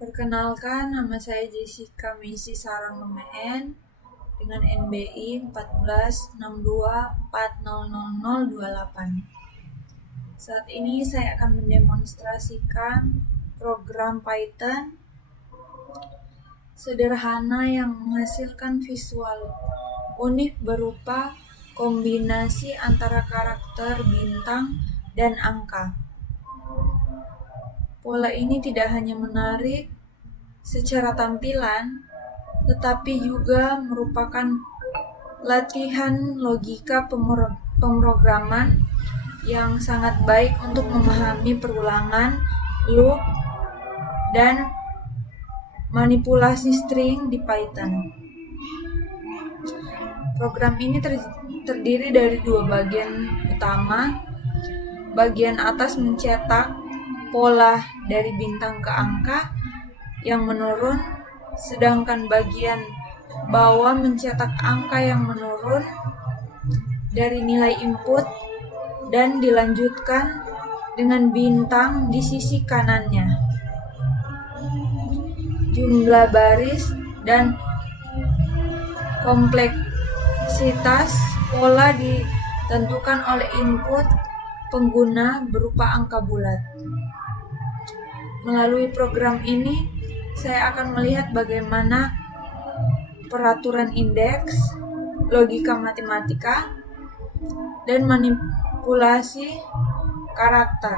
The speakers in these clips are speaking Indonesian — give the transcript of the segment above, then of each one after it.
Perkenalkan, nama saya Jessica Messi Sarang Lumeen dengan NBI 1462400028. Saat ini saya akan mendemonstrasikan program Python sederhana yang menghasilkan visual unik berupa kombinasi antara karakter, bintang, dan angka. Pola ini tidak hanya menarik secara tampilan, tetapi juga merupakan latihan logika pemrograman yang sangat baik untuk memahami perulangan, loop, dan manipulasi string di Python. Program ini terdiri dari dua bagian utama. Bagian atas mencetak pola dari bintang ke angka yang menurun, sedangkan bagian bawah mencetak angka yang menurun dari nilai input dan dilanjutkan dengan bintang di sisi kanannya. Jumlah baris dan kompleksitas pola ditentukan oleh input pengguna berupa angka bulat. Melalui program ini, saya akan melihat bagaimana peraturan indeks, logika matematika, dan manipulasi karakter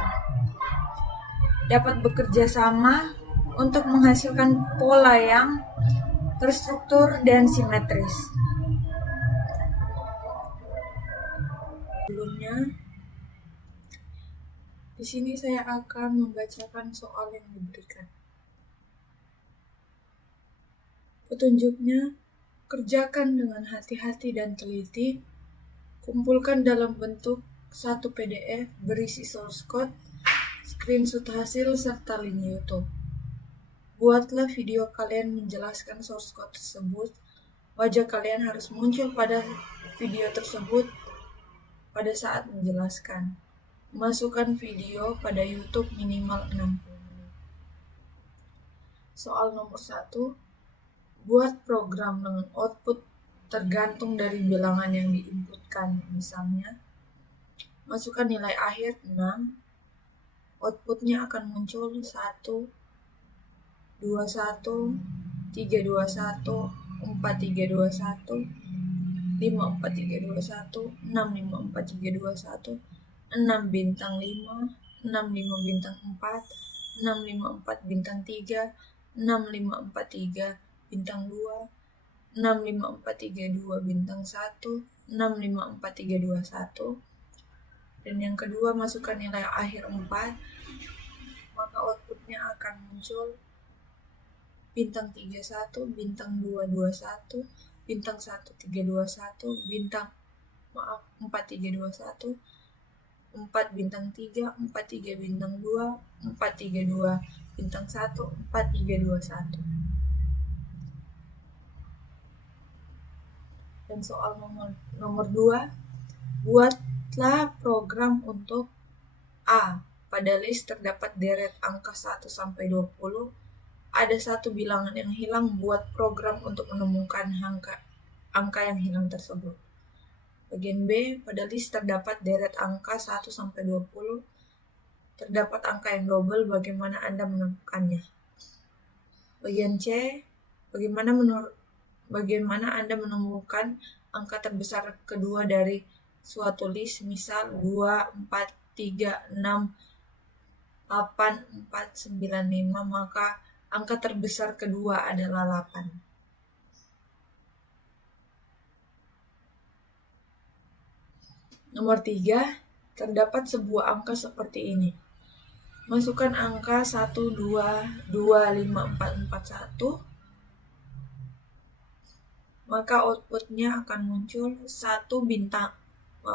dapat bekerja sama untuk menghasilkan pola yang terstruktur dan simetris. Sebelumnya, di sini saya akan membacakan soal yang diberikan. Petunjuknya, kerjakan dengan hati-hati dan teliti. Kumpulkan dalam bentuk satu PDF berisi source code, screenshot hasil, serta link YouTube. Buatlah video kalian menjelaskan source code tersebut. Wajah kalian harus muncul pada video tersebut pada saat menjelaskan. Masukkan video pada YouTube minimal 60 menit. Soal nomor 1. Buat program dengan output tergantung dari bilangan yang diinputkan. Misalnya, masukkan nilai akhir 6. Outputnya akan muncul 1, 21, 321, 4321, 54321, 65421, 6 bintang 5, 65 bintang 4, 654 bintang 3, 6543 bintang 2, 65432 bintang 1, 65431. Dan yang kedua, masukkan nilai akhir 4, maka outputnya akan muncul bintang 31, bintang 221, bintang 1321, bintang 4321, 4 bintang 3, 43 bintang 2, 432 bintang 1, 4321. Dan soal nomor 2, buatlah program untuk A. Pada list terdapat deret angka 1 sampai 20. Ada satu bilangan yang hilang, buat program untuk menemukan angka yang hilang tersebut. Bagian B, pada list terdapat deret angka 1 sampai 20. Terdapat angka yang double, bagaimana Anda menemukannya? Bagian C, bagaimana Anda menemukan angka terbesar kedua dari suatu list, misal 2, 4, 3, 6, 8, 4, 9, 5, maka angka terbesar kedua adalah 8. Nomor 3, terdapat sebuah angka seperti ini. Masukkan angka 1, 2, 2, 5, 4, 4, 1. Maka outputnya akan muncul 1, 106,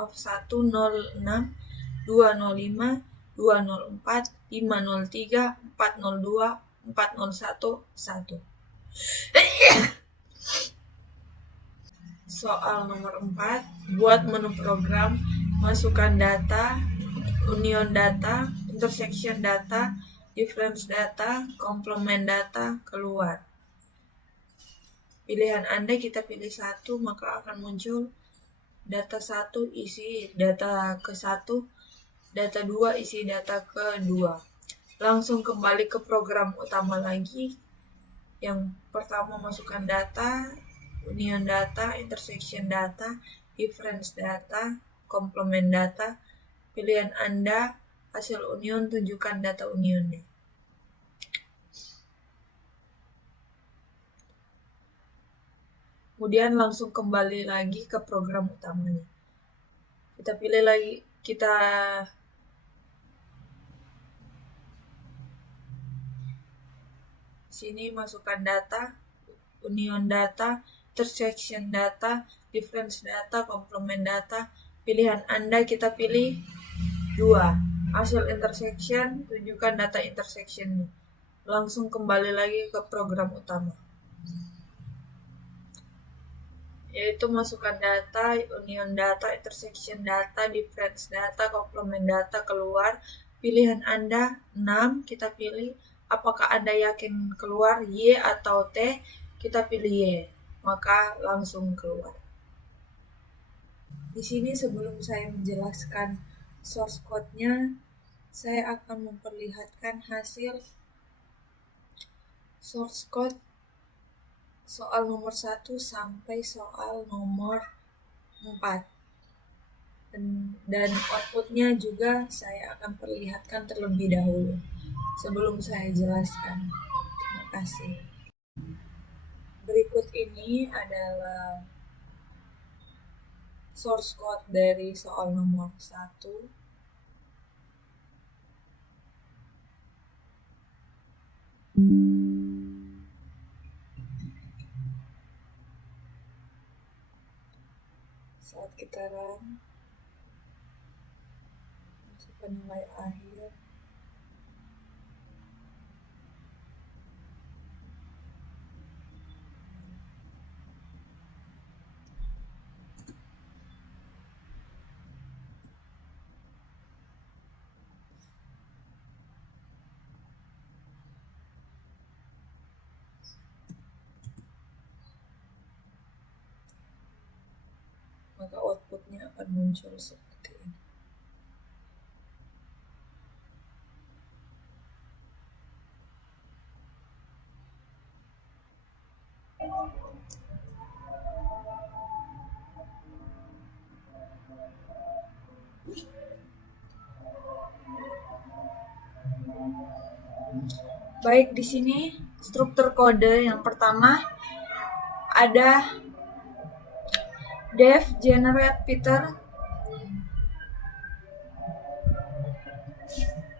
205, 204, 503, 402, 401, 1. Soal nomor 4, buat menu program, masukkan data, union data, intersection data, difference data, complement data keluar. Pilihan Anda kita pilih satu, maka akan muncul data 1 isi data ke 1, data 2 isi data ke 2. Langsung kembali ke program utama lagi. Yang pertama masukkan data, union data, intersection data, difference data, complement data. Pilihan Anda hasil union, tunjukkan data unionnya. Kemudian langsung kembali lagi ke program utamanya. Kita pilih lagi, sini masukkan data, union data, intersection data, difference data, complement data. Pilihan Anda kita pilih 2. Hasil intersection, tunjukkan data intersection-nya. Langsung kembali lagi ke program utama, yaitu masukkan data, union data, intersection data, difference data, complement data keluar. Pilihan Anda 6, kita pilih. Apakah Anda yakin keluar Y atau T? Kita pilih Y, maka langsung keluar. Di sini sebelum saya menjelaskan source code-nya, saya akan memperlihatkan hasil source code soal nomor 1 sampai soal nomor 4. Dan outputnya juga saya akan perlihatkan terlebih dahulu sebelum saya jelaskan. Terima kasih. Berikut ini adalah source code dari soal nomor 1. Saat kita run, masukkan nilai akhir. Maka outputnya akan muncul seperti ini. Baik, di sini struktur kode yang pertama ada def generate Peter.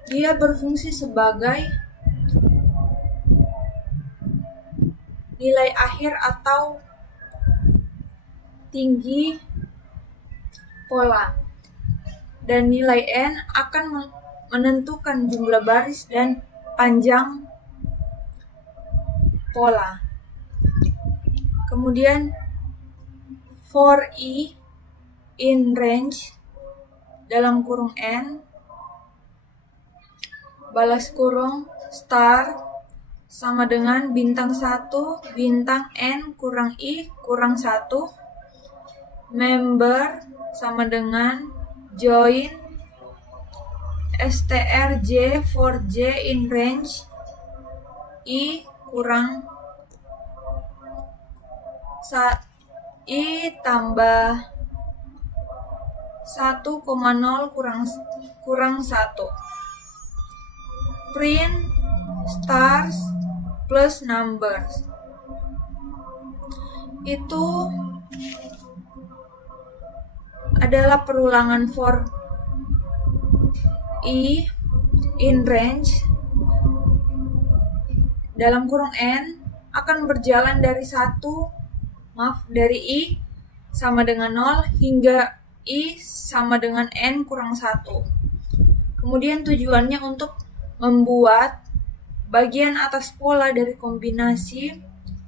Dia berfungsi sebagai nilai akhir atau tinggi pola, dan nilai n akan menentukan jumlah baris dan panjang pola. Kemudian for i in range dalam kurung n balas kurung star sama dengan bintang 1 bintang n kurang i kurang 1, member sama dengan join strj for j in range i kurang i tambah 1,0 kurang 1, print stars plus numbers. Itu adalah perulangan for i in range dalam kurung n akan berjalan dari i sama dengan 0 hingga i sama dengan n kurang 1. Kemudian tujuannya untuk membuat bagian atas pola dari kombinasi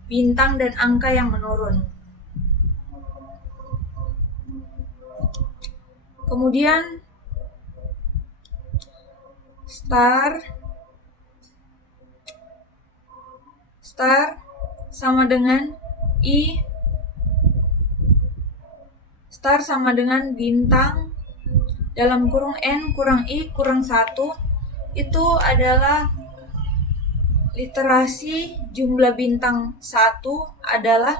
bintang dan angka yang menurun. Kemudian star star sama dengan I star sama dengan bintang dalam kurung N kurang I kurang 1 itu adalah literasi jumlah bintang 1 adalah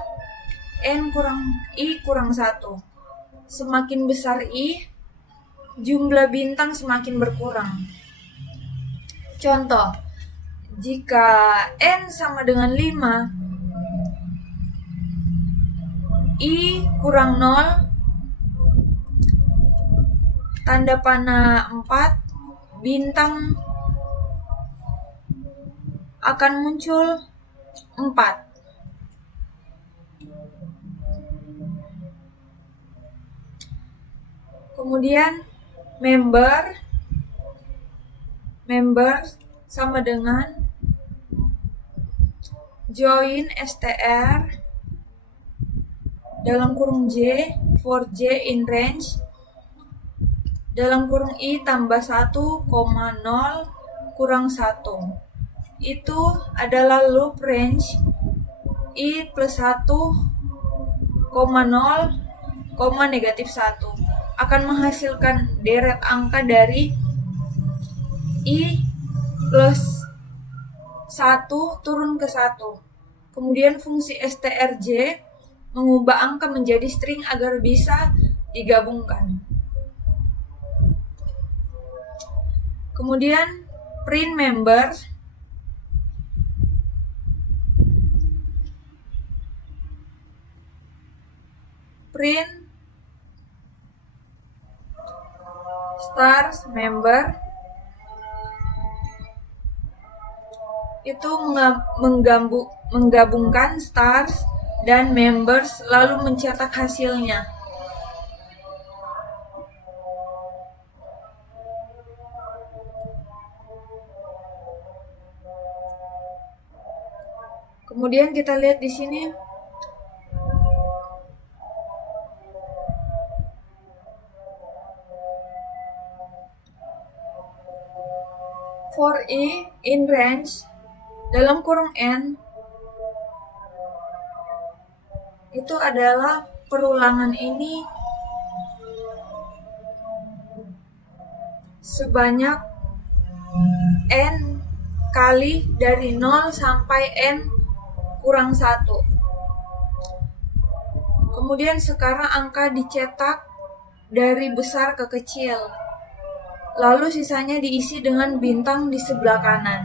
N kurang I kurang 1. Semakin besar I, jumlah bintang semakin berkurang. Contoh, jika N sama dengan 5, I kurang 0, tanda panah 4, bintang akan muncul 4. Kemudian member sama dengan join str dalam kurung J for J in range dalam kurung I tambah 1, 0 kurang 1. Itu adalah loop range I plus 1, 0, negatif 1 akan menghasilkan deret angka dari I plus 1 turun ke 1. Kemudian fungsi strj mengubah angka menjadi string agar bisa digabungkan. Kemudian print member stars member itu menggabungkan stars dan members lalu mencetak hasilnya. Kemudian kita lihat di sini for I in range dalam kurung N itu adalah perulangan ini sebanyak N kali dari 0 sampai N kurang 1. Kemudian sekarang angka dicetak dari besar ke kecil. Lalu sisanya diisi dengan bintang di sebelah kanan.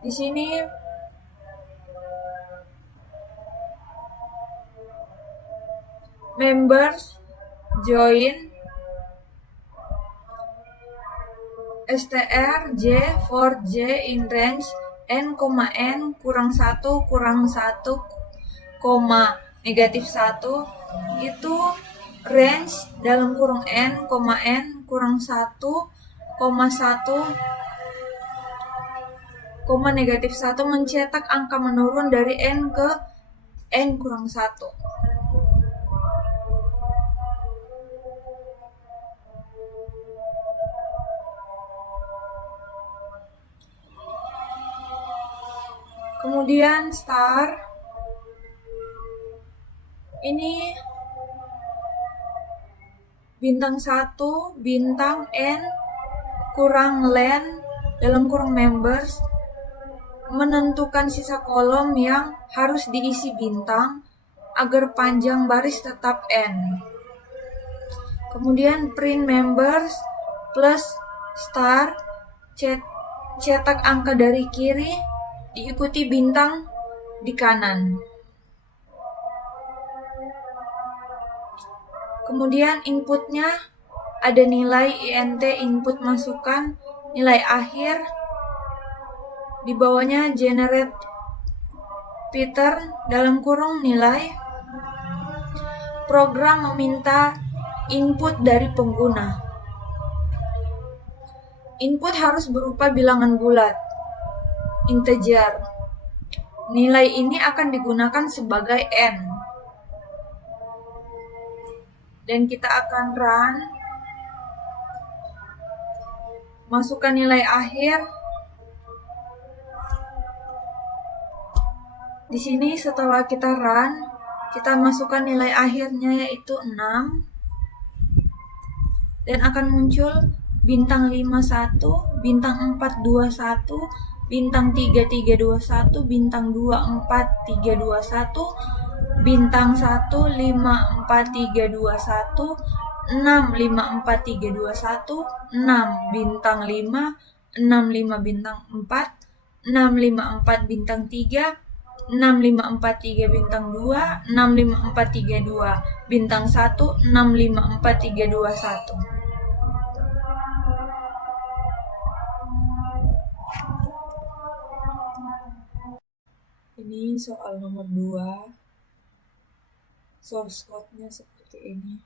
Di sini members join str j for j in range n, n kurang 1 kurang 1, negatif 1 itu range dalam kurung n, n kurang 1, 1, negatif 1 mencetak angka menurun dari n ke n kurang 1. Kemudian star ini bintang 1, bintang n kurang len dalam kurung members menentukan sisa kolom yang harus diisi bintang agar panjang baris tetap n. Kemudian print members plus star cetak angka dari kiri diikuti bintang di kanan. Kemudian inputnya ada nilai int input masukkan, nilai akhir, di bawahnya generate pattern dalam kurung nilai. Program meminta input dari pengguna. Input harus berupa bilangan bulat, integer. Nilai ini akan digunakan sebagai n. Dan kita akan run. masukkan nilai akhir. Di sini setelah kita run, kita masukkan nilai akhirnya yaitu 6 dan akan muncul bintang 51, bintang 421, bintang 3321, bintang 24321, bintang 154321, 654321, 6 bintang 5, 65 bintang 4, 654 bintang 3, 6543 bintang 2, 65432 bintang 1, 654321. Ini soal nomor 2. Source code-nya seperti ini.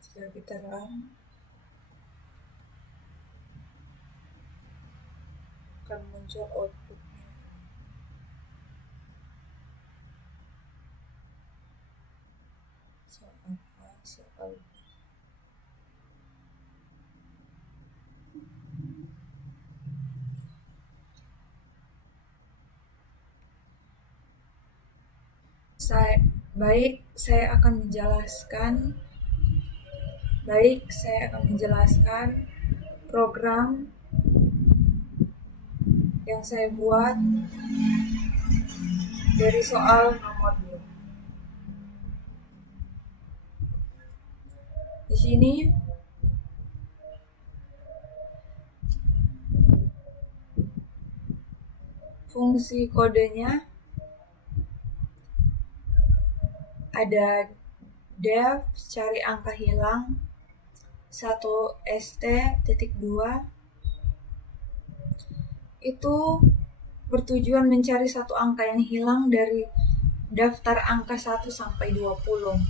Jika kita run, akan muncul outputnya. Soal A, soal B. Saya akan menjelaskan program yang saya buat dari soal nomor 2. Di sini fungsi kodenya ada def cari angka hilang 1st.2 itu bertujuan mencari satu angka yang hilang dari daftar angka 1 sampai 20.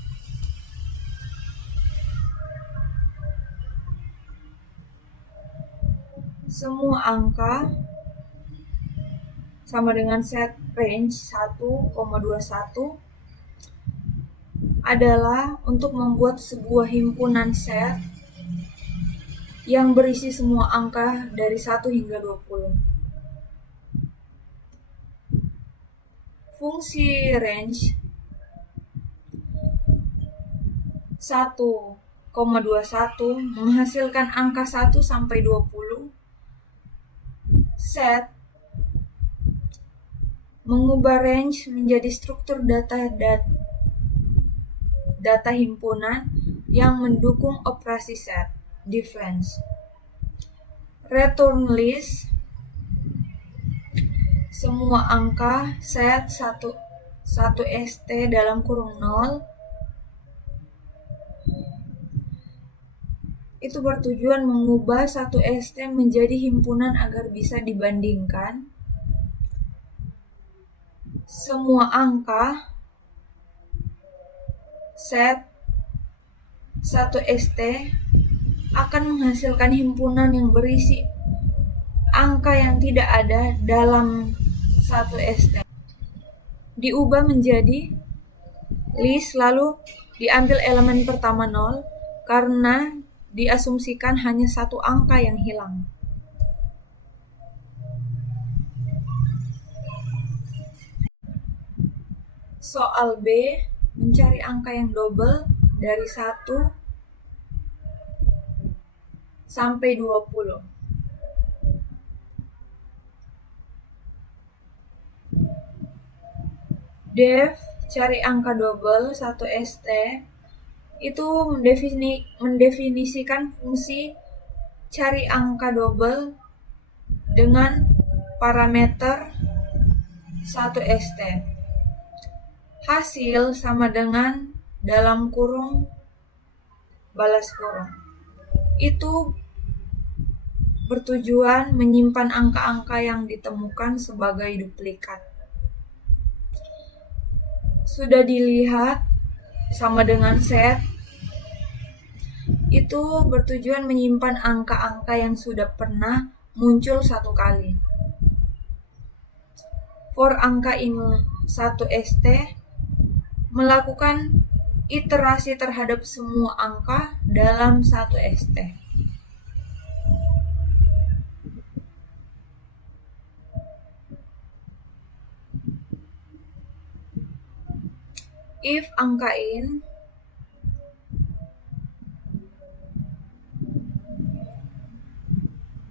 Semua angka sama dengan set range 1,21 adalah untuk membuat sebuah himpunan set yang berisi semua angka dari 1 hingga 20. Fungsi range 1,21 menghasilkan angka 1 sampai 20. Set mengubah range menjadi struktur data himpunan yang mendukung operasi set, difference. Return list semua angka set 1st dalam kurung 0 itu bertujuan mengubah 1st menjadi himpunan agar bisa dibandingkan. Semua angka set 1st akan menghasilkan himpunan yang berisi angka yang tidak ada dalam 1st. Diubah menjadi list lalu diambil elemen pertama 0 karena diasumsikan hanya satu angka yang hilang. Soal B, mencari angka yang double dari 1 sampai 20. Def cari angka double 1st itu mendefinisikan fungsi cari angka double dengan parameter 1st. Hasil sama dengan dalam kurung balas kurung. Itu bertujuan menyimpan angka-angka yang ditemukan sebagai duplikat. Sudah dilihat sama dengan set itu bertujuan menyimpan angka-angka yang sudah pernah muncul satu kali. For angka in 1st melakukan iterasi terhadap semua angka dalam 1st. If angka in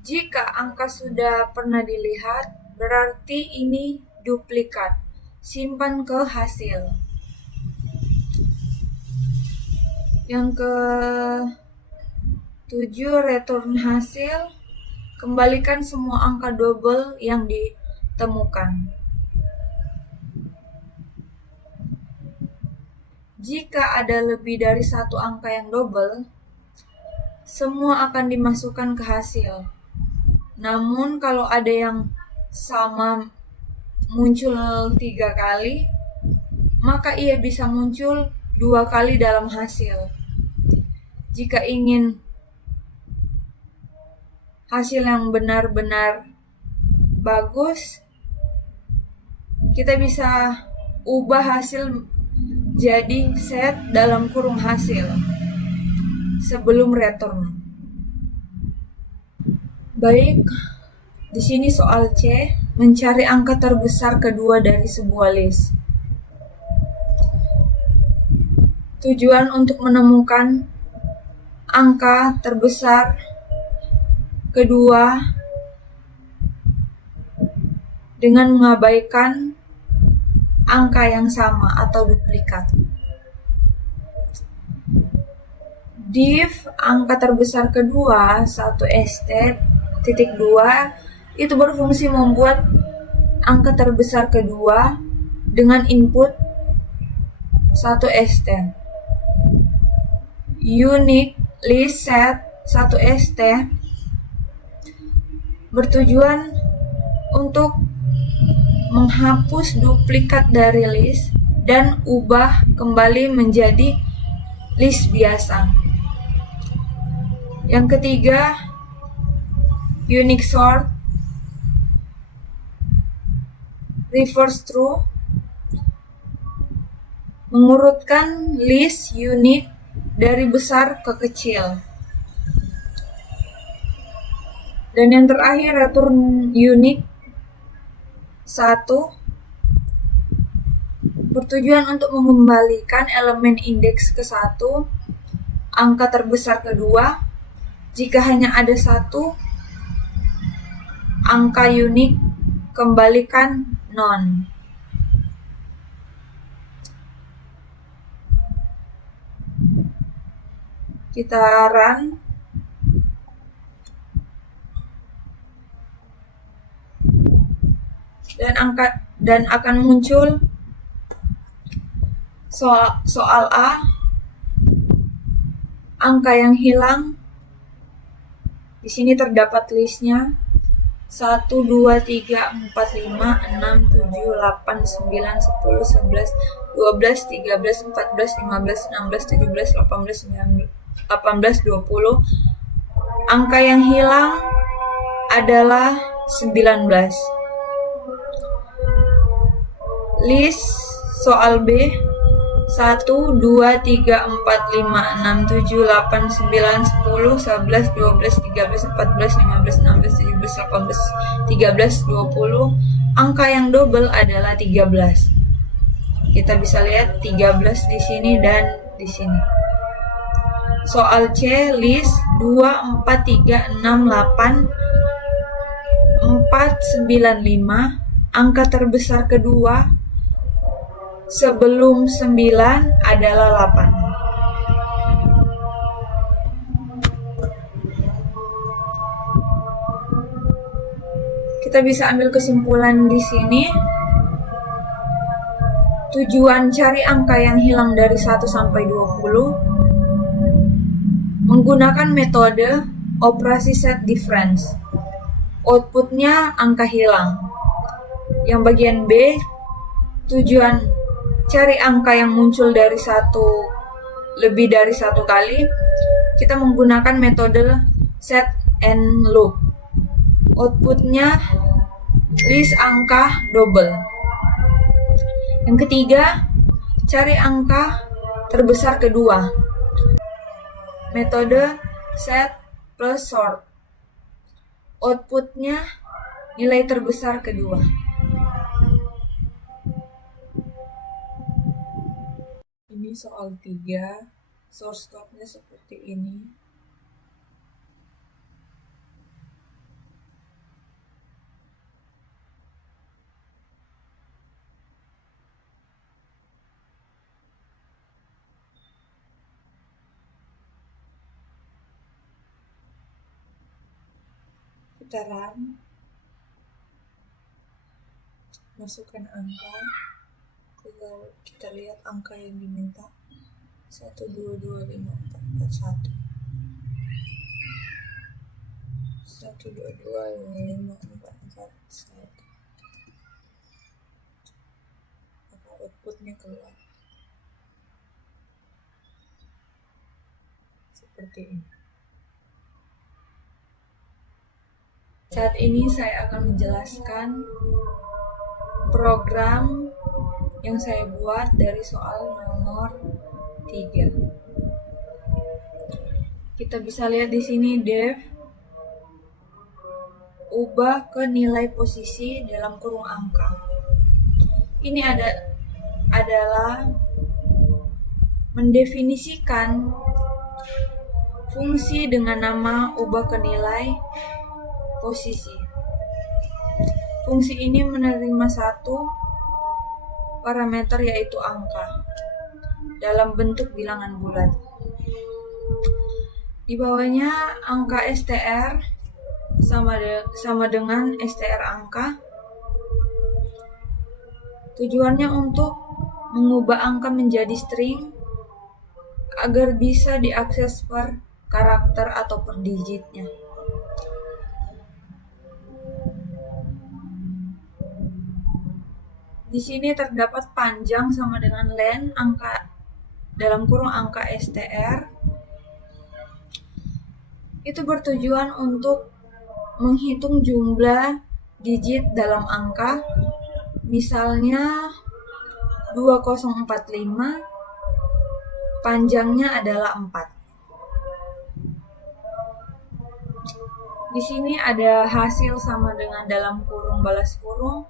jika angka sudah pernah dilihat, berarti ini duplikat. Simpan ke hasil. Yang ke-7, return hasil. Kembalikan semua angka double yang ditemukan. Jika ada lebih dari satu angka yang double, semua akan dimasukkan ke hasil. Namun kalau ada yang sama muncul 3 kali, maka ia bisa muncul 2 kali dalam hasil. Jika ingin hasil yang benar-benar bagus, kita bisa ubah hasil jadi set dalam kurung hasil sebelum return. Baik, di sini soal C, mencari angka terbesar kedua dari sebuah list. Tujuan untuk menemukan angka terbesar kedua dengan mengabaikan angka yang sama atau duplikat. Div angka terbesar kedua 1st titik 2 itu berfungsi membuat angka terbesar kedua dengan input 1st. Unique list set 1st bertujuan untuk menghapus duplikat dari list dan ubah kembali menjadi list biasa. Yang ketiga, unique sort reverse through, mengurutkan list unique dari besar ke kecil. Dan yang terakhir, return unique 1 bertujuan untuk mengembalikan elemen indeks ke 1, angka terbesar kedua, jika hanya ada 1 angka unik, kembalikan non. Kita run. Dan akan muncul soal A, angka yang hilang. Di sini terdapat listnya 1, 2, 3, 4, 5, 6, 7, 8, 9, 10, 11, 12, 13, 14, 15, 16, 17, 18, 19, 20. Angka yang hilang adalah 19. List soal B 1, 2, 3, 4, 5, 6, 7, 8, 9, 10, 11, 12, 13, 14, 15, 16, 17, 18, 13, 20. Angka yang double adalah 13. Kita bisa lihat 13 di sini dan di sini. Soal C, list 2, 4, 3, 6, 8, 4, 9, 5. Angka terbesar kedua sebelum 9 adalah 8. Kita bisa ambil kesimpulan di sini. Tujuan cari angka yang hilang dari 1 sampai 20 menggunakan metode operasi set difference. Outputnya angka hilang. Yang bagian B, tujuan cari angka yang muncul dari lebih dari satu kali. kita menggunakan metode set and loop. Outputnya list angka double. Yang ketiga, cari angka terbesar kedua. Metode set plus sort. Outputnya nilai terbesar kedua. Ini soal 3, source code-nya seperti ini. Kita run, masukkan angka, lalu kita lihat angka yang diminta 1, 2, 2, 5, 4, 4, 1 1, 2, 2, 5, 4, 4, 1. Maka outputnya keluar seperti ini. Saat ini saya akan menjelaskan program yang saya buat dari soal nomor 3. Kita bisa lihat di sini def ubah ke nilai posisi dalam kurung angka. Ini adalah mendefinisikan fungsi dengan nama ubah ke nilai posisi. Fungsi ini menerima satu parameter yaitu angka dalam bentuk bilangan bulat. Di bawahnya angka str sama dengan str angka. Tujuannya untuk mengubah angka menjadi string agar bisa diakses per karakter atau per digitnya. Di sini terdapat panjang sama dengan len angka dalam kurung angka str. Itu bertujuan untuk menghitung jumlah digit dalam angka. Misalnya 2045, panjangnya adalah 4. Di sini ada hasil sama dengan dalam kurung balas kurung.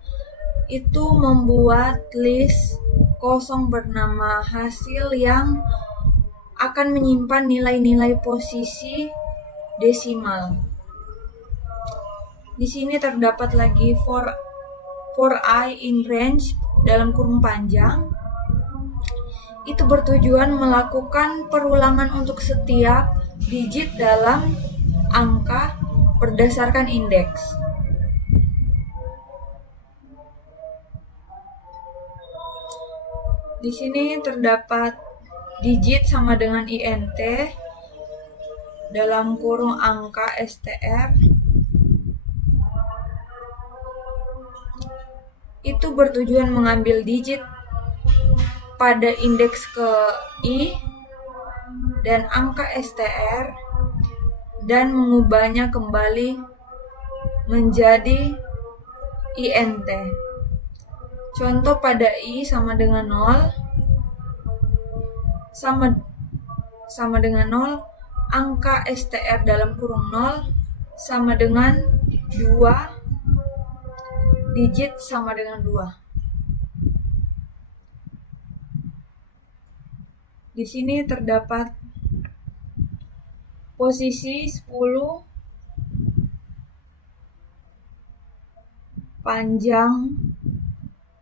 Itu membuat list kosong bernama hasil yang akan menyimpan nilai-nilai posisi desimal. Di sini terdapat lagi for I in range dalam kurung panjang. Itu bertujuan melakukan perulangan untuk setiap digit dalam angka berdasarkan indeks. Di sini terdapat digit sama dengan int dalam kurung angka str. Itu bertujuan mengambil digit pada indeks ke i dan angka str dan mengubahnya kembali menjadi int. Contoh pada i sama dengan 0 sama dengan 0, angka str dalam kurung 0 sama dengan 2, digit sama dengan 2. Di sini terdapat posisi 10, panjang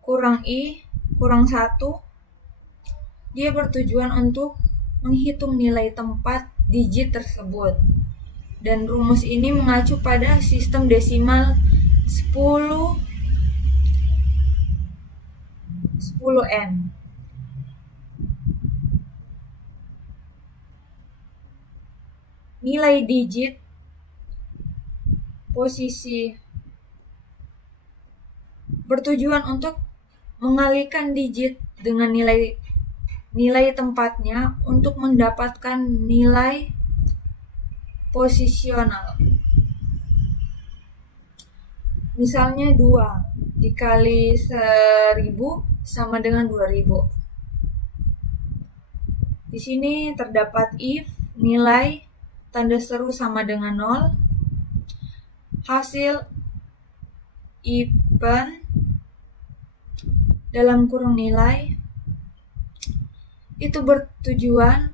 kurang i kurang 1. Dia bertujuan untuk menghitung nilai tempat digit tersebut. Dan rumus ini mengacu pada sistem desimal 10n. Nilai digit posisi bertujuan untuk mengalihkan digit dengan nilai tempatnya untuk mendapatkan nilai posisional. Misalnya 2 dikali 1000 sama dengan 2000. Di sini terdapat if nilai tanda seru sama dengan 0, hasil even dalam kurung nilai itu bertujuan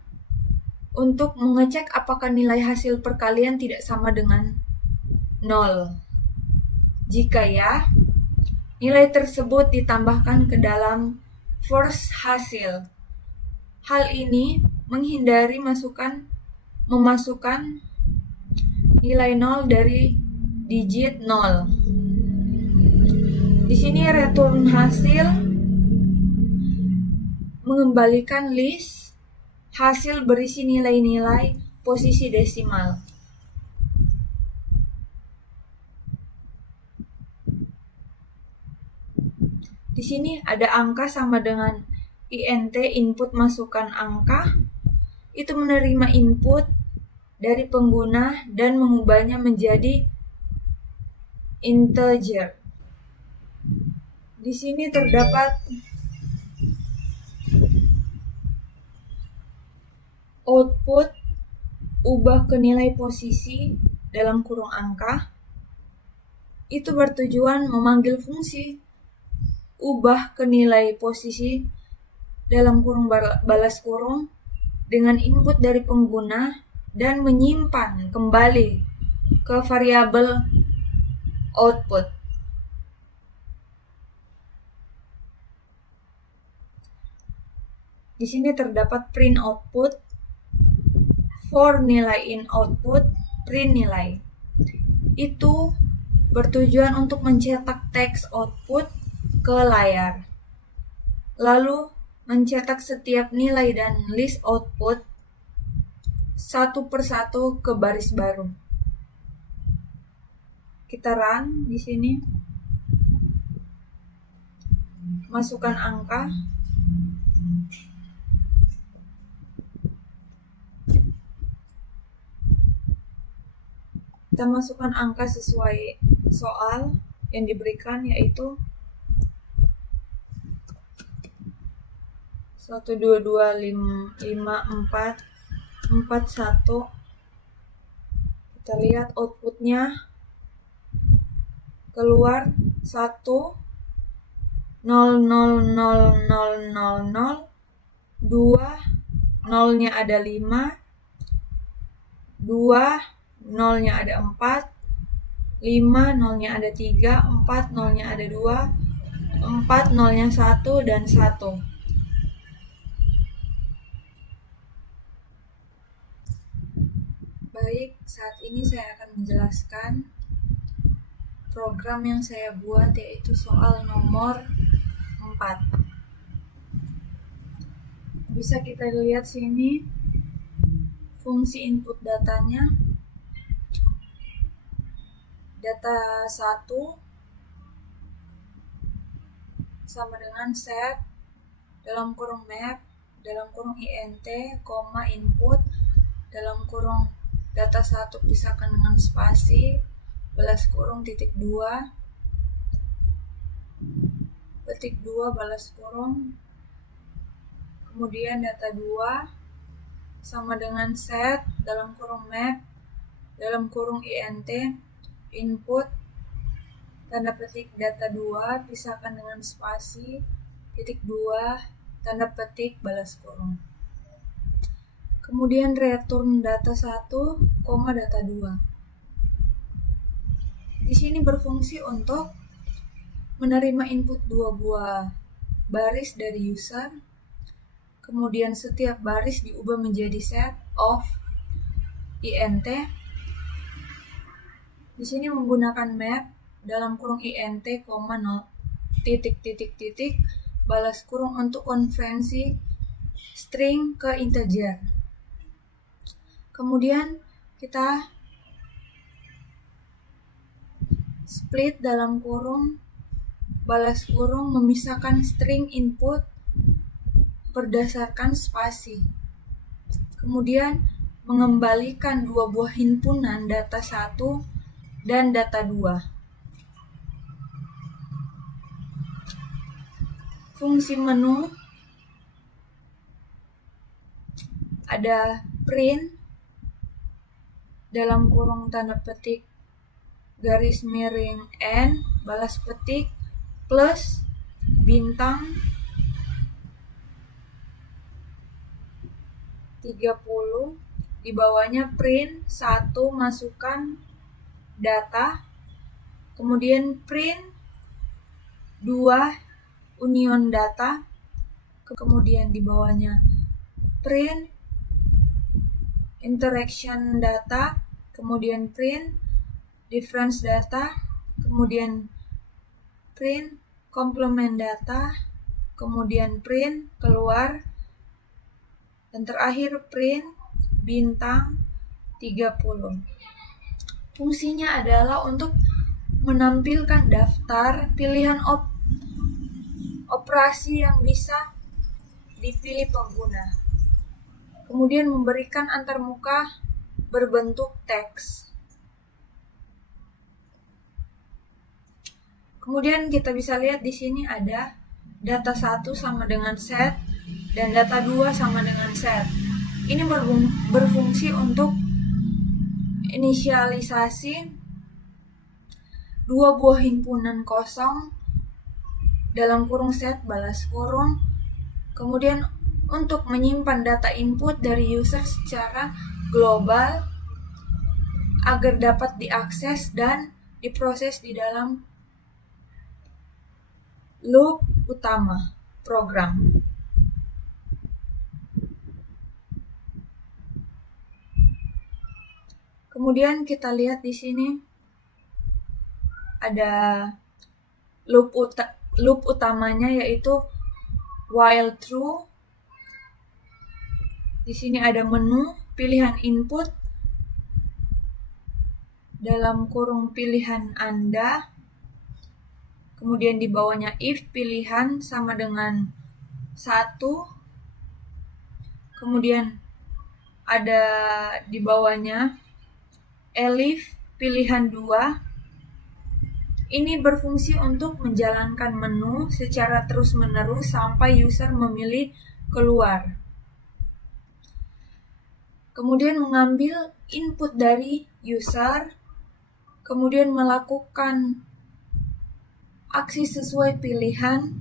untuk mengecek apakah nilai hasil perkalian tidak sama dengan 0. Jika ya, nilai tersebut ditambahkan ke dalam first hasil. Hal ini menghindari memasukkan nilai 0 dari digit 0. Di sini return hasil mengembalikan list hasil berisi nilai-nilai posisi desimal. Di sini ada angka sama dengan int input masukkan angka, itu menerima input dari pengguna dan mengubahnya menjadi integer. Di sini terdapat output ubah ke nilai posisi dalam kurung angka, itu bertujuan memanggil fungsi ubah ke nilai posisi dalam kurung balas kurung dengan input dari pengguna dan menyimpan kembali ke variabel output. Di sini terdapat print output, for nilai in output, print nilai. Itu bertujuan untuk mencetak teks output ke layar. Lalu mencetak setiap nilai dan list output satu persatu ke baris baru. Kita run di sini. Masukkan angka. Kita masukkan angka sesuai soal yang diberikan, yaitu 1, 2, 2, 5, 4, 4, 1. Kita lihat outputnya keluar 1, 0, 0, 0, 0, 0, 0, 2, 0-nya ada 5, 2, 0-nya ada 4, 5, 0-nya ada 3, 4, 0-nya ada 2, 4, 0-nya 1, dan 1. Baik, saat ini saya akan menjelaskan program yang saya buat, yaitu soal nomor 4. Bisa kita lihat sini fungsi input datanya. Data 1 sama dengan set dalam kurung map dalam kurung int, input dalam kurung data 1 pisahkan dengan spasi, balas kurung titik 2, petik 2 balas kurung, kemudian data 2 sama dengan set dalam kurung map dalam kurung int, input tanda petik data 2 pisahkan dengan spasi, titik 2, tanda petik balas kurung. Kemudian return data 1, data 2. Di sini berfungsi untuk menerima input 2 buah baris dari user. Kemudian setiap baris diubah menjadi set of int. Di sini menggunakan map dalam kurung int, 0, titik, balas kurung untuk konvensi string ke integer. Kemudian kita split dalam kurung balas kurung memisahkan string input berdasarkan spasi. Kemudian mengembalikan dua buah himpunan data 1 dan data 2. Fungsi menu ada print dalam kurung tanda petik garis miring n balas petik plus bintang 30, di bawahnya print 1 masukkan data, kemudian print 2 union data, kemudian di bawahnya print interaction data, kemudian print difference data, kemudian print complement data, kemudian print keluar, dan terakhir print bintang 30. Fungsinya adalah untuk menampilkan daftar pilihan operasi yang bisa dipilih pengguna. Kemudian memberikan antarmuka berbentuk teks. Kemudian kita bisa lihat di sini ada data 1 sama dengan set dan data 2 sama dengan set. Ini berfungsi untuk inisialisasi dua buah himpunan kosong dalam kurung set balas kurung, kemudian untuk menyimpan data input dari user secara global agar dapat diakses dan diproses di dalam loop utama program. Kemudian kita lihat di sini ada loop utamanya yaitu while true. Di sini ada menu pilihan input dalam kurung pilihan Anda. Kemudian di bawahnya if pilihan sama dengan 1. Kemudian ada di bawahnya elif pilihan 2. Ini berfungsi untuk menjalankan menu secara terus-menerus sampai user memilih keluar. Kemudian mengambil input dari user, kemudian melakukan aksi sesuai pilihan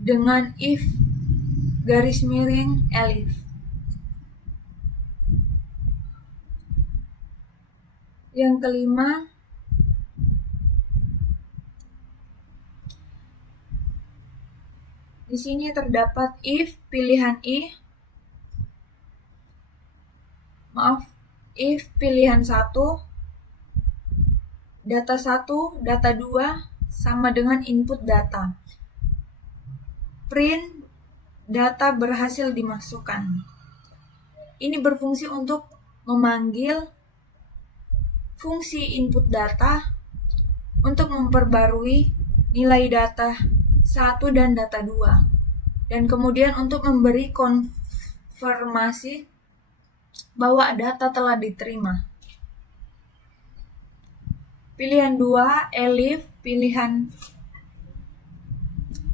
dengan if garis miring elif. Yang kelima, di sini terdapat if pilihan if pilihan 1, data 1, data 2 sama dengan input data. Print data berhasil dimasukkan. Ini berfungsi untuk memanggil fungsi input data untuk memperbarui nilai data 1 dan data 2. Dan kemudian untuk memberi konfirmasi bahwa data telah diterima. Pilihan 2, elif pilihan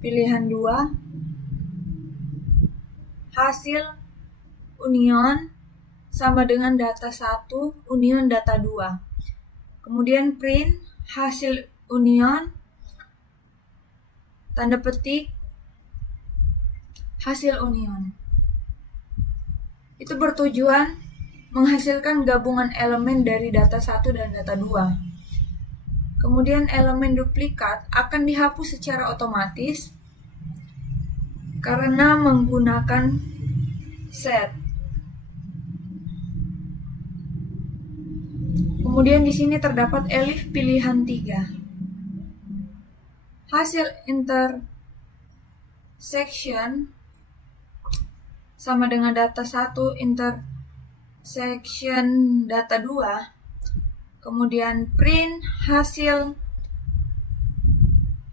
2, hasil union sama dengan data 1 union data 2. Kemudian print hasil union tanda petik hasil union. Itu bertujuan menghasilkan gabungan elemen dari data 1 dan data 2. Kemudian elemen duplikat akan dihapus secara otomatis karena menggunakan set. Kemudian di sini terdapat elif pilihan 3. Hasil intersection sama dengan data 1 intersection data 2. Kemudian print hasil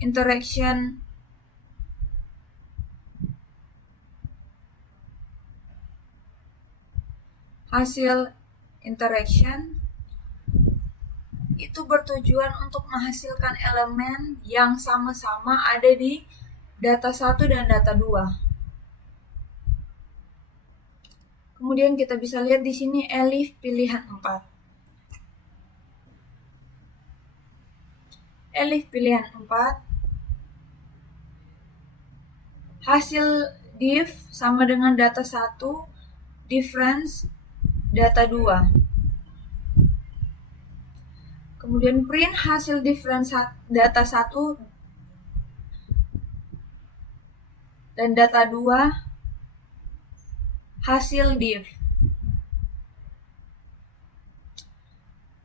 interaction hasil interaction itu bertujuan untuk menghasilkan elemen yang sama-sama ada di data 1 dan data 2. Kemudian kita bisa lihat di sini elif pilihan 4. Elif pilihan 4. Hasil diff sama dengan data 1, difference data 2. Kemudian print hasil difference data 1 dan data 2 hasil diff.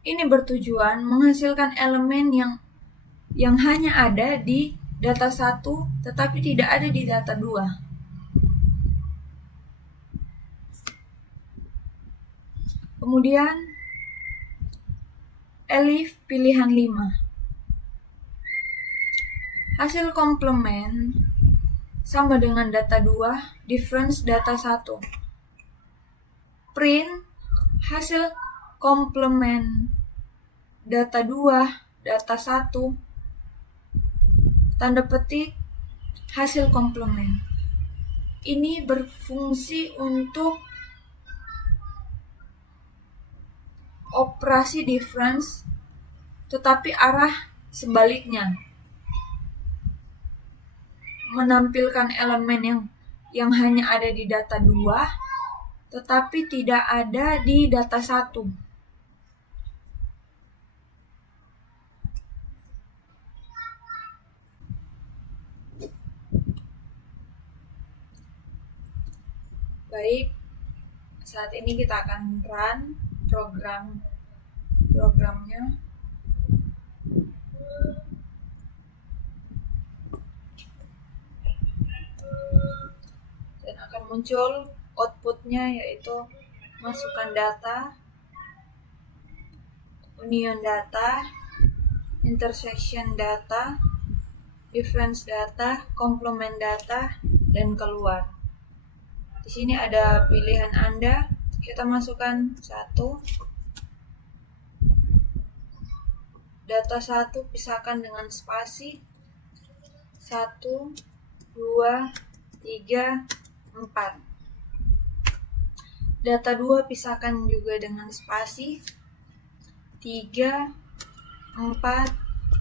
Ini bertujuan menghasilkan elemen yang hanya ada di data 1 tetapi tidak ada di data 2. Kemudian elif pilihan 5. Hasil komplement sama dengan data 2, difference data 1. Print hasil komplement data 2, data 1, tanda petik hasil komplement. Ini berfungsi untuk operasi difference tetapi arah sebaliknya, menampilkan elemen yang hanya ada di data 2 tetapi tidak ada di data 1. Baik, saat ini kita akan run programnya. Dan akan muncul outputnya, yaitu masukkan data, union data, intersection data, difference data, complement data, dan keluar. Di sini ada pilihan Anda. Kita masukkan 1. Data 1 pisahkan dengan spasi. 1, 2, 3, 4. Data 2 pisahkan juga dengan spasi. 3, 4,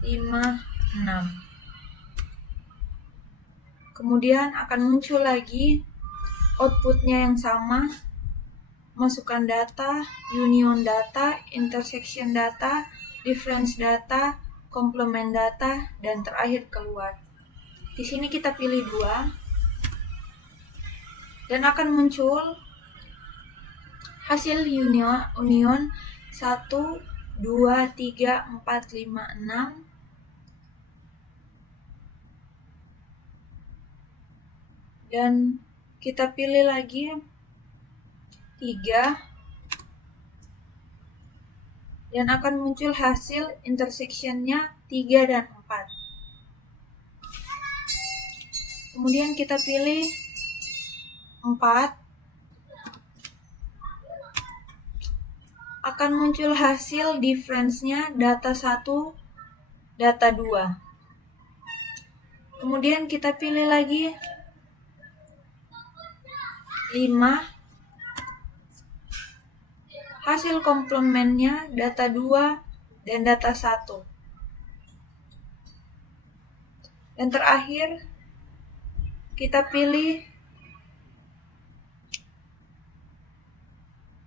5, 6. Kemudian akan muncul lagi outputnya yang sama. Masukkan data, union data, intersection data, difference data, complement data, dan terakhir keluar. Di sini kita pilih 2. Dan akan muncul hasil union 1, 2, 3, 4, 5, 6. Dan kita pilih lagi 3. Dan akan muncul hasil intersection-nya 3 dan 4. Kemudian kita pilih 4. Akan muncul hasil difference-nya data 1, data 2. Kemudian kita pilih lagi 5. Hasil komplementnya data 2 dan data 1. Dan terakhir kita pilih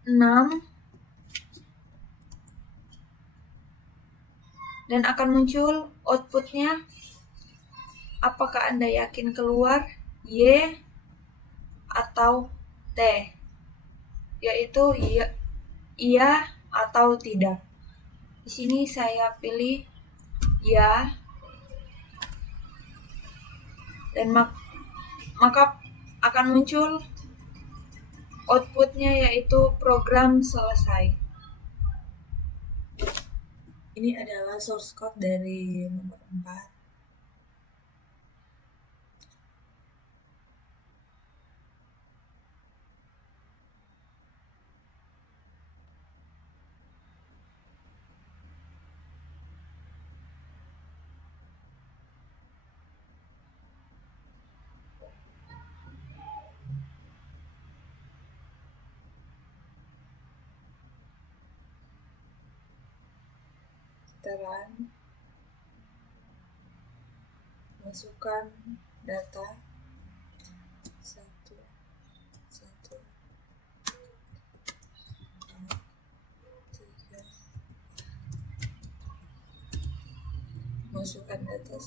6. Dan akan muncul outputnya. Apakah Anda yakin keluar Y atau T? Yaitu iya atau tidak. Di sini saya pilih ya. Dan maka akan muncul outputnya, yaitu program selesai. Ini adalah source code dari nomor 4. pendaftaran, masukkan data 1, 1, 3, masukkan data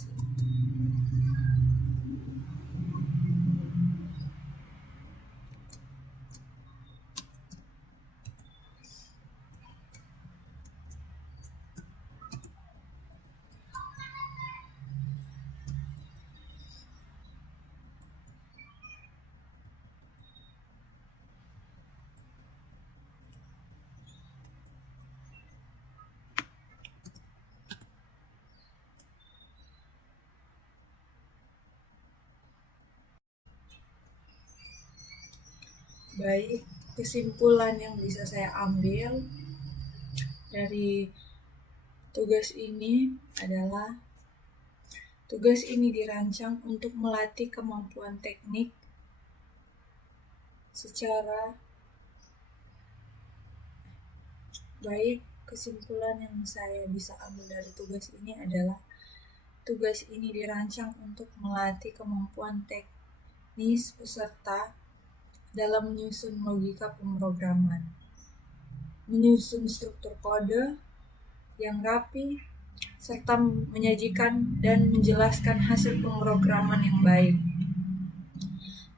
Baik, kesimpulan yang bisa saya ambil dari tugas ini adalah tugas ini dirancang untuk melatih kemampuan teknik secara baik. Kesimpulan yang saya bisa ambil dari tugas ini adalah tugas ini dirancang untuk melatih kemampuan teknis peserta dalam menyusun logika pemrograman, menyusun struktur kode yang rapi, serta menyajikan dan menjelaskan hasil pemrograman yang baik.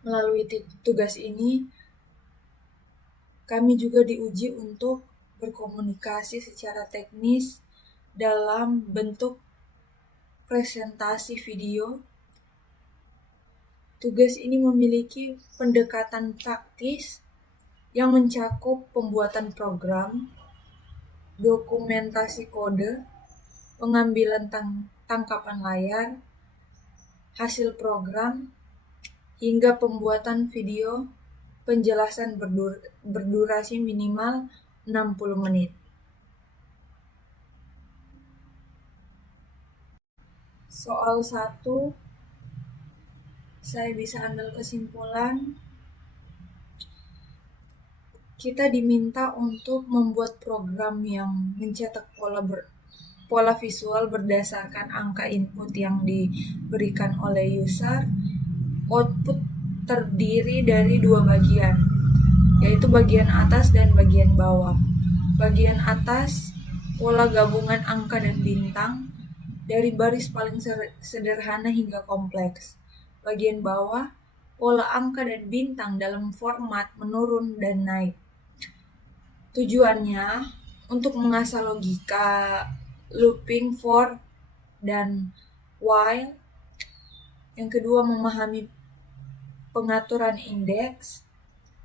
Melalui tugas ini, kami juga diuji untuk berkomunikasi secara teknis dalam bentuk presentasi video. Tugas ini memiliki pendekatan praktis yang mencakup pembuatan program, dokumentasi kode, pengambilan tangkapan layar, hasil program, hingga pembuatan video penjelasan berdurasi minimal 60 menit. Soal 1, saya bisa ambil kesimpulan kita diminta untuk membuat program yang mencetak pola visual berdasarkan angka input yang diberikan oleh user. Output terdiri dari 2 bagian, yaitu bagian atas dan bagian bawah. Bagian atas, pola gabungan angka dan bintang dari baris paling sederhana hingga kompleks. Bagian bawah, pola angka dan bintang dalam format menurun dan naik. Tujuannya untuk mengasah logika looping for dan while. Yang kedua, memahami pengaturan indeks,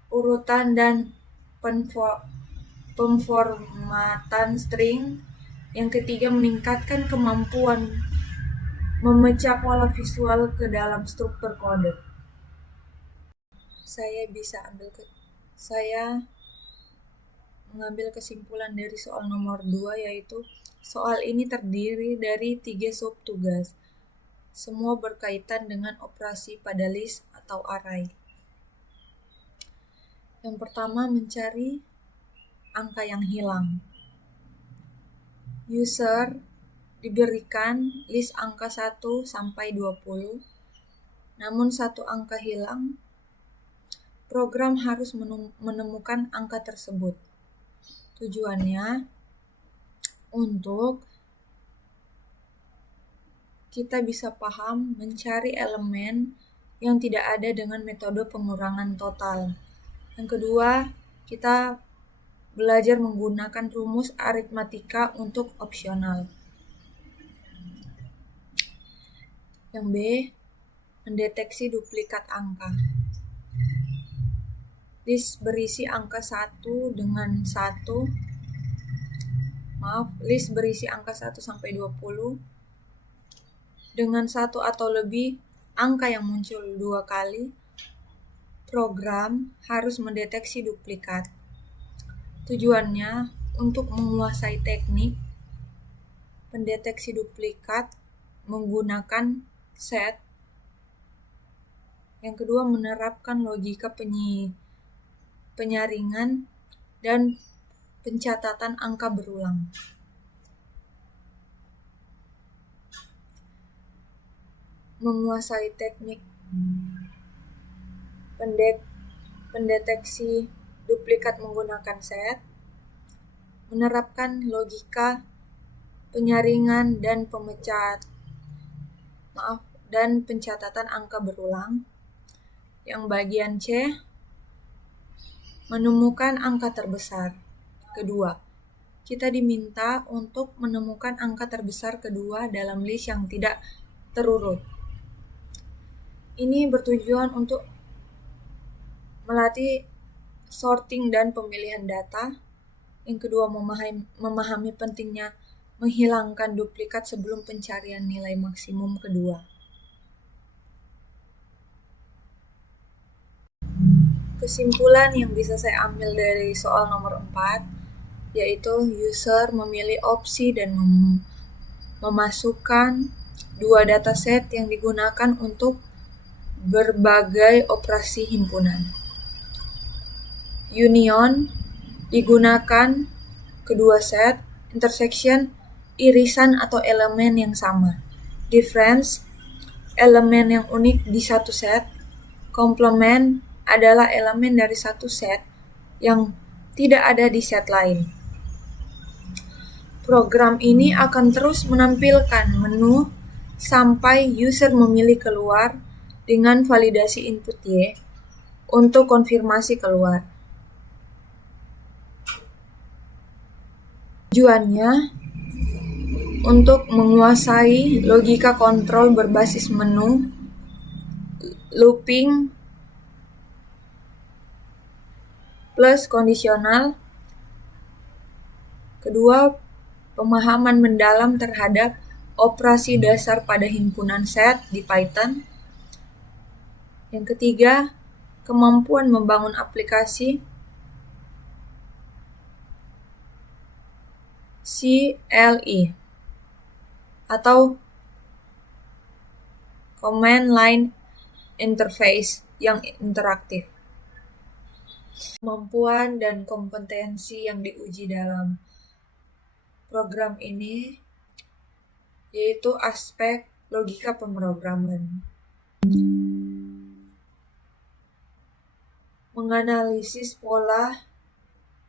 urutan dan pemformatan string. Yang ketiga, meningkatkan kemampuan memecah pola visual ke dalam struktur kode. Saya mengambil kesimpulan dari soal nomor 2, yaitu soal ini terdiri dari 3 subtugas. Semua berkaitan dengan operasi pada list atau array. Yang pertama, mencari angka yang hilang. User diberikan list angka 1 sampai 20, namun satu angka hilang. Program harus menemukan angka tersebut. Tujuannya untuk kita bisa paham mencari elemen yang tidak ada dengan metode pengurangan total. Yang kedua, kita belajar menggunakan rumus aritmatika untuk opsional. Yang B, mendeteksi duplikat angka. List berisi angka 1 dengan 1. List berisi angka 1 sampai 20 dengan 1 atau lebih angka yang muncul 2 kali. Program harus mendeteksi duplikat. Tujuannya untuk menguasai teknik pendeteksi duplikat menggunakan set. Yang kedua, menerapkan logika penyaringan dan pencatatan angka berulang. menguasai teknik pendeteksi duplikat menggunakan set, menerapkan logika penyaringan dan pencatatan angka berulang. Yang bagian C, menemukan angka terbesar. Kedua, kita diminta untuk menemukan angka terbesar kedua dalam list yang tidak terurut. Ini bertujuan untuk melatih sorting dan pemilihan data. Yang kedua, memahami pentingnya menghilangkan duplikat sebelum pencarian nilai maksimum kedua. Kesimpulan yang bisa saya ambil dari soal nomor 4, yaitu user memilih opsi dan memasukkan dua dataset yang digunakan untuk berbagai operasi himpunan. Union digunakan kedua set, intersection irisan atau elemen yang sama. Difference elemen yang unik di satu set. Complement adalah elemen dari satu set yang tidak ada di set lain. Program ini akan terus menampilkan menu sampai user memilih keluar dengan validasi input Y untuk konfirmasi keluar. Tujuannya untuk menguasai logika kontrol berbasis menu, looping, plus kondisional. Kedua, pemahaman mendalam terhadap operasi dasar pada himpunan set di Python. Yang ketiga, kemampuan membangun aplikasi CLI atau Command Line Interface yang interaktif. Kemampuan dan kompetensi yang diuji dalam program ini yaitu aspek logika pemrograman, menganalisis pola,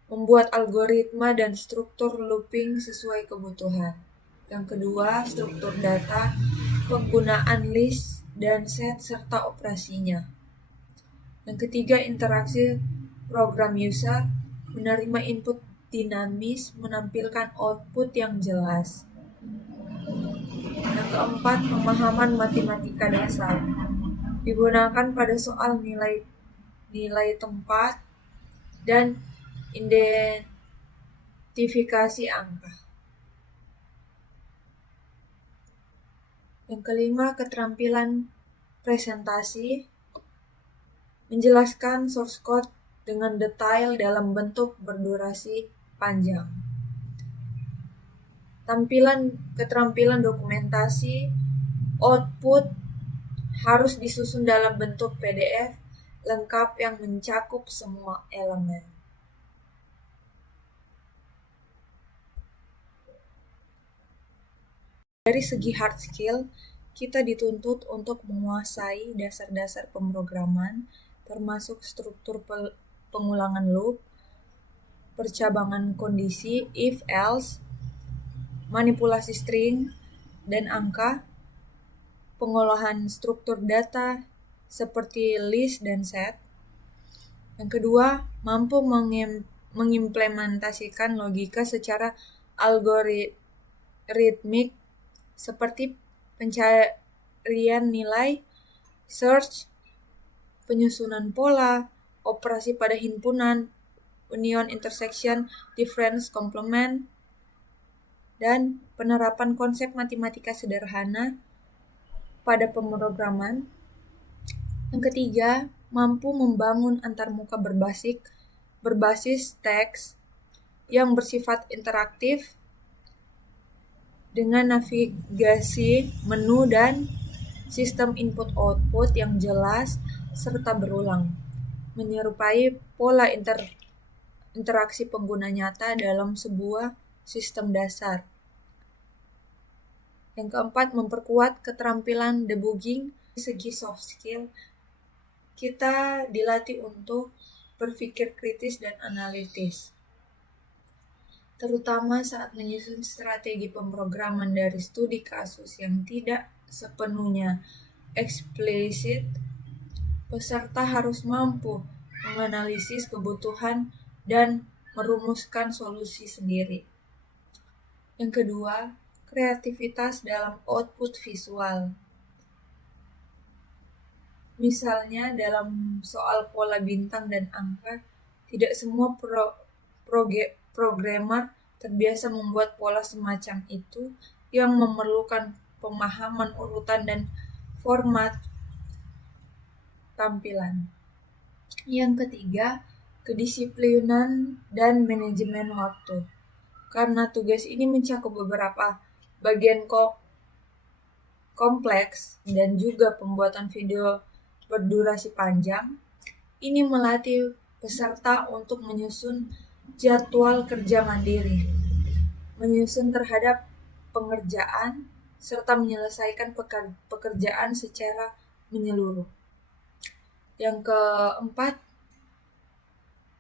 membuat algoritma dan struktur looping sesuai kebutuhan. Yang kedua, struktur data, penggunaan list dan set serta operasinya. Yang ketiga, interaksi program user, menerima input dinamis, menampilkan output yang jelas. Yang keempat, pemahaman matematika dasar, digunakan pada soal nilai tempat dan identifikasi angka. Yang kelima, keterampilan presentasi, menjelaskan source code dengan detail dalam bentuk berdurasi panjang. Keterampilan dokumentasi, output harus disusun dalam bentuk PDF lengkap yang mencakup semua elemen. Dari segi hard skill, kita dituntut untuk menguasai dasar-dasar pemrograman, termasuk struktur pengulangan loop, percabangan kondisi, if, else, manipulasi string dan angka, pengolahan struktur data seperti list dan set. Yang kedua, mampu mengimplementasikan logika secara algoritmik seperti pencarian nilai, search, penyusunan pola, operasi pada himpunan, union, intersection, difference, complement, dan penerapan konsep matematika sederhana pada pemrograman. Yang ketiga, mampu membangun antarmuka berbasis teks yang bersifat interaktif dengan navigasi menu dan sistem input-output yang jelas serta berulang, menyerupai pola interaksi pengguna nyata dalam sebuah sistem dasar. Yang keempat, memperkuat keterampilan debugging. Dari segi soft skill, kita dilatih untuk berpikir kritis dan analitis, terutama saat menyusun strategi pemrograman dari studi kasus yang tidak sepenuhnya eksplisit. Peserta harus mampu menganalisis kebutuhan dan merumuskan solusi sendiri. Yang kedua, kreativitas dalam output visual. Misalnya dalam soal pola bintang dan angka, tidak semua programmer terbiasa membuat pola semacam itu yang memerlukan pemahaman urutan dan format tampilan. Yang ketiga, kedisiplinan dan manajemen waktu. Karena tugas ini mencakup beberapa bagian kompleks dan juga pembuatan video berdurasi panjang, ini melatih peserta untuk menyusun jadwal kerja mandiri, menyusun terhadap pengerjaan, serta menyelesaikan pekerjaan secara menyeluruh. Yang keempat,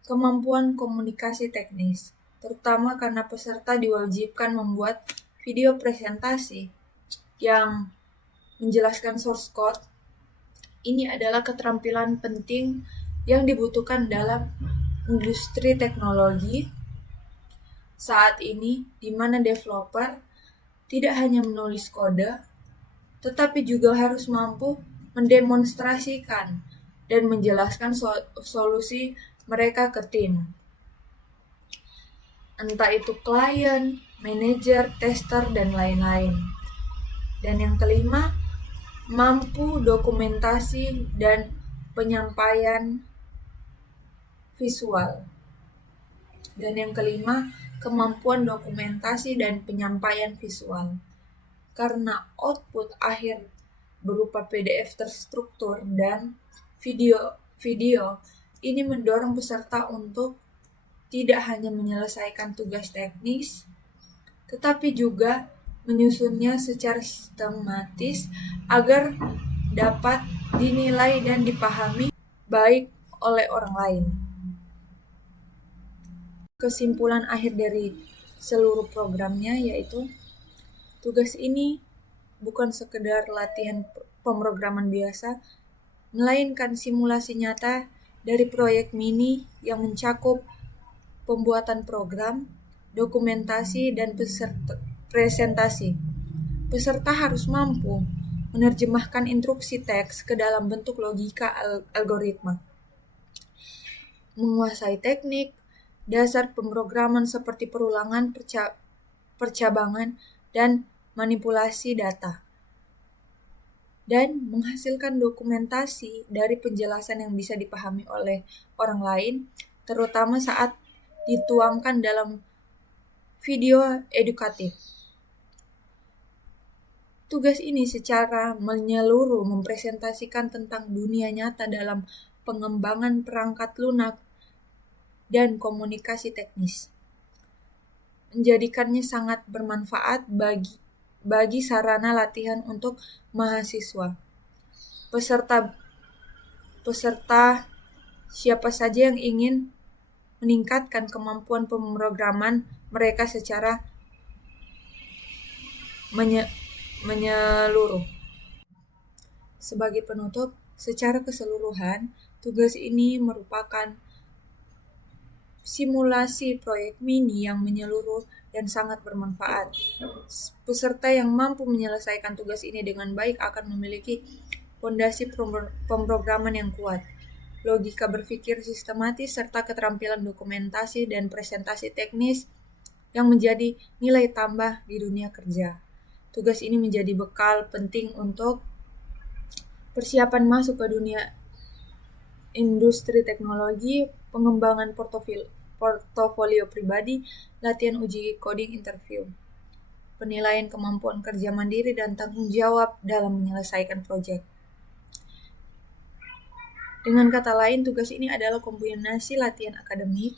kemampuan komunikasi teknis, terutama karena peserta diwajibkan membuat video presentasi yang menjelaskan source code. Ini adalah keterampilan penting yang dibutuhkan dalam industri teknologi saat ini, di mana developer tidak hanya menulis kode, tetapi juga harus mampu mendemonstrasikan dan menjelaskan solusi mereka ke tim, entah itu klien, manajer, tester, dan lain-lain. Dan yang kelima, mampu dokumentasi dan penyampaian visual. Dan yang kelima, kemampuan dokumentasi dan penyampaian visual. Karena output akhir berupa PDF terstruktur dan video ini mendorong peserta untuk tidak hanya menyelesaikan tugas teknis, tetapi juga menyusunnya secara sistematis agar dapat dinilai dan dipahami baik oleh orang lain. Kesimpulan akhir dari seluruh programnya yaitu tugas ini bukan sekedar latihan pemrograman biasa, melainkan simulasi nyata dari proyek mini yang mencakup pembuatan program, dokumentasi, dan presentasi. Peserta harus mampu menerjemahkan instruksi teks ke dalam bentuk logika algoritma, menguasai teknik dasar pemrograman seperti perulangan, percabangan, dan manipulasi data, dan menghasilkan dokumentasi dari penjelasan yang bisa dipahami oleh orang lain, terutama saat dituangkan dalam video edukatif. Tugas ini secara menyeluruh mempresentasikan tentang dunia nyata dalam pengembangan perangkat lunak dan komunikasi teknis, menjadikannya sangat bermanfaat bagi sarana latihan untuk mahasiswa. Peserta siapa saja yang ingin meningkatkan kemampuan pemrograman mereka secara menyeluruh. Sebagai penutup, secara keseluruhan, tugas ini merupakan simulasi proyek mini yang menyeluruh dan sangat bermanfaat. Peserta yang mampu menyelesaikan tugas ini dengan baik akan memiliki fondasi pemrograman yang kuat, logika berpikir sistematis, serta keterampilan dokumentasi dan presentasi teknis yang menjadi nilai tambah di dunia kerja. Tugas ini menjadi bekal penting untuk persiapan masuk ke dunia industri teknologi, pengembangan portofolio pribadi, latihan uji coding interview, penilaian kemampuan kerja mandiri, dan tanggung jawab dalam menyelesaikan proyek. Dengan kata lain, tugas ini adalah kombinasi latihan akademik,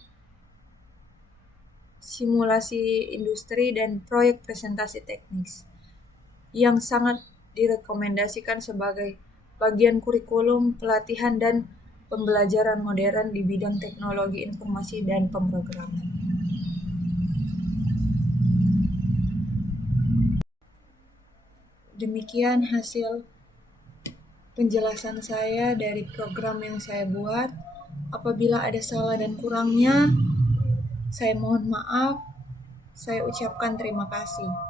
simulasi industri, dan proyek presentasi teknis. yang sangat direkomendasikan sebagai bagian kurikulum, pelatihan, dan pembelajaran modern di bidang teknologi informasi dan pemrograman. Demikian hasil penjelasan saya dari program yang saya buat. Apabila ada salah dan kurangnya, saya mohon maaf. Saya ucapkan terima kasih.